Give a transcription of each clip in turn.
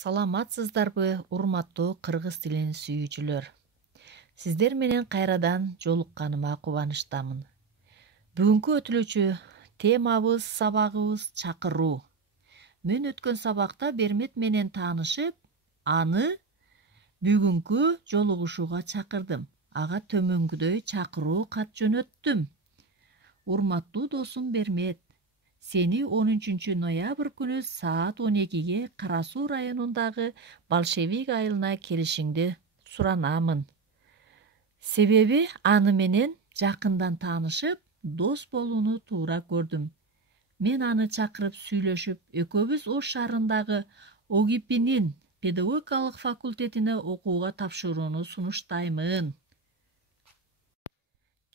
Саламатсыздарбы, урматтуу кыргыз тилин сүйүүчүлөр. Сиздер менен кайрадан жолукканыма кубанычтамын. Бүгүнкү өтүлүүчү темабыз, сабагыбыз чакыруу. Мен өткөн сабакта Бермет менен таанышып, аны бүгүнкү жолугушууга чакырдым. Ага төмөнгүдөй чакыруу кат жөнөттүм. Урматтуу досум Бермет, сени 13 ноябрь күнү саат 12-ге Кара Суу районундагы Большевик айылына келишиңди суранамын. Себеби аны менен жакындан таанышып, дос болууну туура көрдүм. Мен аны чакырып сүйлөшүп, экөөбүз Ош шаарындагы ОГИПнин педагогикалык факультетине окууга тапшырууну сунуштаймын.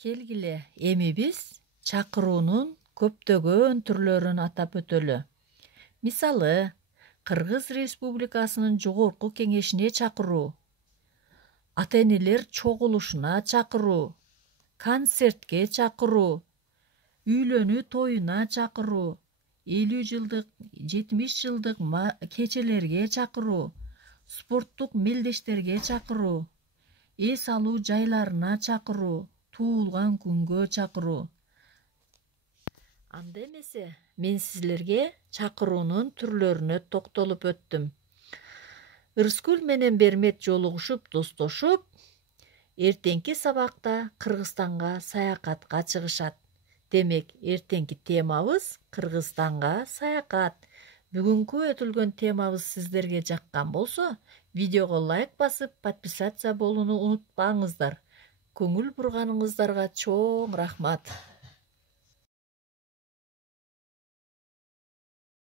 Келгиле, эми биз чакыруунун көптөгөн түрлөрүн атап өтөлү. Мисалы, Кыргыз Республикасынын Жогорку Кеңешине чакыруу, ата-энелер чогулушуна чакыруу, концертке чакыруу, үйлөнүү тоюна чакыруу, 50 жылдык, 70 жылдык кечелерге чакыруу, спорттук мелдештерге чакыруу, эс алуу жайларына чакыруу, туулган күнгө чакыруу. Анда эмесе, мен силерге чакыруунун түрлөрүнө токтолуп өттүм. Ырыскүл менен Бермет жолугушуп, достошуп, эртеңки сабакта Кыргызстанга саякатка чыгышат. Демек, эртеңки темабыз Кыргызстанга саякат. Бүгүнкү өтүлгөн темабыз сиздерге жаккан болсо, видеого лайк басып, подписация болууну унутпаңыздар. Көңүл бурганыңыздарга чоң рахмат.